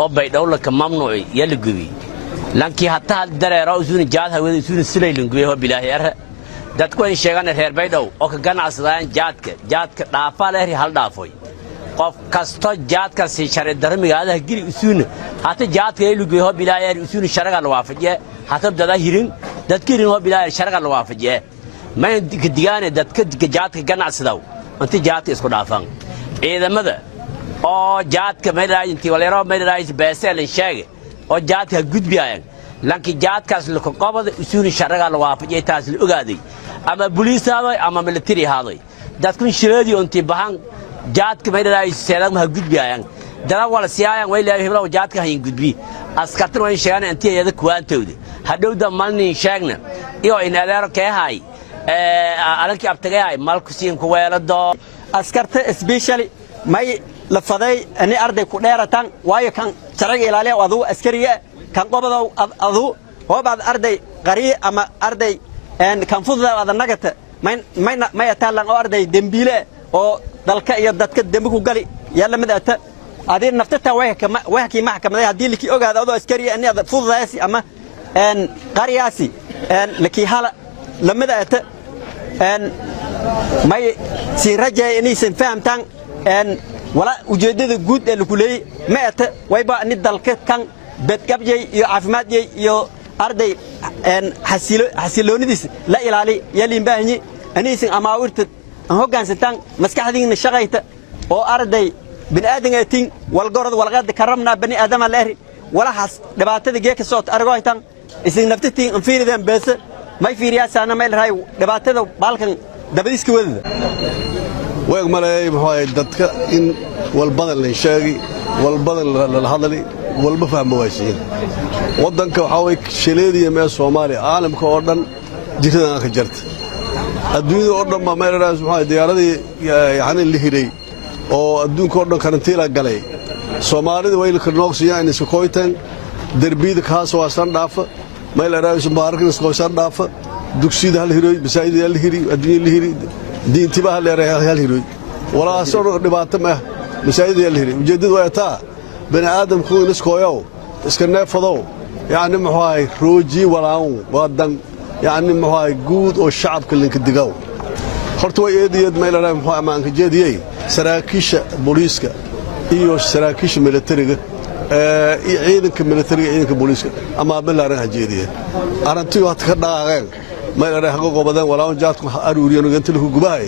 oo baydhowla ka mamnuuci yala gubi lankii hataa dareero usuun jaad hawada usuun silaylan gubi oo bilaahi ar dadku ay sheegan reer baydhow oo ka ganacsadaan jaadka dhaafa leeyahay hal dhaafoy qof kasto jaadka si sharci darmiga aad gili usuun hata jaadka ay lugu oo bilaahi usuun sharciga la waafajiye hata dada hirin dadkiin oo bilaahi sharciga la waafajiye ma digaane dadka jaadka ganacsadaw inta jaadka isku dhaafan ciidamada oo jaadka meelaha intii waleero meelaha beesel sheegay oo jaadka gudbiyaan lanki jaadkaas la qabada usuun sharciga la waafajiyay taas la ogaaday ama booliisaado ama military haaday dadku shiradi intii bahan jaadka meelaha seedan ma gudbiyaan dara wala siyaayaan way leeyahay heblaw jaadka hayn gudbi askartan way sheegan intii iyada kuwaantooda hadhowda malnin sheegna iyo in adeero ka hay alanki abtagay malku siin ku weelado askarta especially may la faday ani arday ku dheeratan waayo kan sharciga ilaaliya adu askariga kan qobado adu hoobaad arday qari ama arday kan fududa wada nagata may taalan oo arday dambiile oo dalka iyo dadka dambi ku gali yalla midata adii naftata way ka maxkamada hadii liki ogaado adu askariga ani fududaasi ama qariyaasi liki hala lamidata may si rajay inaysan fahamtaan wala ujeedada guud ee lagu leeyay ma ata wayba in dalka kan badqabjay iyo caafimaadjay iyo arday xasiloonidiis la ilaali yaliin baahni inaysan amaawirta hoggaansantaan maskaxdiina shaqayta oo arday bini'aadamaatin walgorod walqad karamna bani aadama leeyahay wala has dhibaatada geeka soo argooytan isin naftatiin in fiiridan bees may fiiriyaasana meel raay dhibaatada balkan dabadiiska wadada way malay maxay dadka in walbadan la sheegi walbadan la hadlay walba fahmo waasiin wadanka waxa way shileediye mee Soomaaliya caalamka oo dhan jiradan ka jirta adduunka oo dhan ma meel raas maxay diyaaradii yaani la hiray oo adduunka oo dhan karantiila galay Soomaalida way la noqsiyaan isku kooytan darbiyada kaas waa san dhaafa meel raas baarkin isku san dhaafa dugsiyada hal hiray bisaayida hal hiray adduunka la hiray diintiba hal hiray wala soo dhibaato ma bisaayida hal hiray ujeedadu waa taa bani aadamku iskooyow iska neefado yaani maxay rooji walaan wadan yaani maxay guud oo shacabka linka digaw horta way eediyad meel raas maxay amaanka jeediyay saraakiisha booliiska iyo saraakiisha militariga ciidanka militariga ciidanka booliiska ama balaaran hajeediye arintii waad ka dhaaqeen meel raas hago gobadan walaan jaadku aruuriyo inta lagu gubahay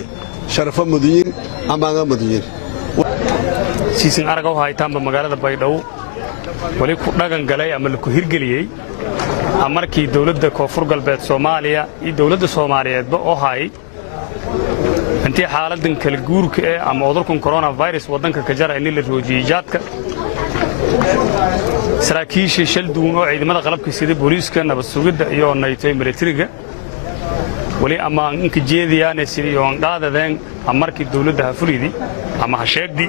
sharafa mudiyeen ama mudiyeen siisin aragaw haytaanba magaalada baydhabo wali ku dhagan galay ama la ku hirgeliyay markii dawladda koonfur galbeed Soomaaliya iyo dawladda Soomaaliyeedba oo hay intii xaaladan kala guurka ee ama cudurkan coronavirus wadanka ka jara in la roojiyay jaadka saraakiisha shil duun oo ciidamada qalabka sida booliiska nabad sugidda iyo naytay militariga wali ama inka jeediyaan sidii oo qaadadeen markii dawladda hafulidi ama hasheegdi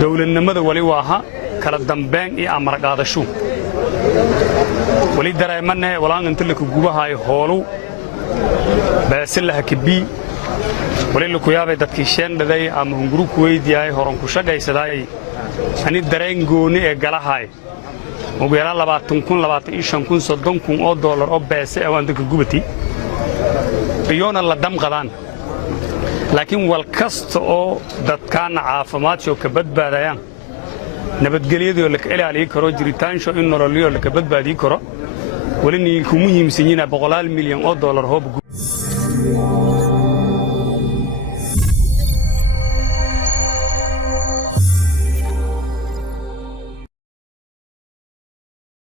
dawladnimada wali waaha kala dambeyn iyo amar qaadasho wali dareemanay walaan inta la ku gubahay hoolu baasilaha kibi wali la ku yaabay dadkii sheendhaday ama hunguru ku weydiiyay horan ku shaqaysaday ani dareen gooni ee galahay ugu yaraan 20,000 oo dollar oo beese aan dadka gubati iyona la damqadaan laakiin wal kasta oo dadkaan caafimaadka ka badbaadayaan nabadgelyada la ilaaliyo karo jiritaansho in nololiyo la ka badbaadiyo karo wali ni ku muhiimsan yihiin $100 milyan oo dollar hoob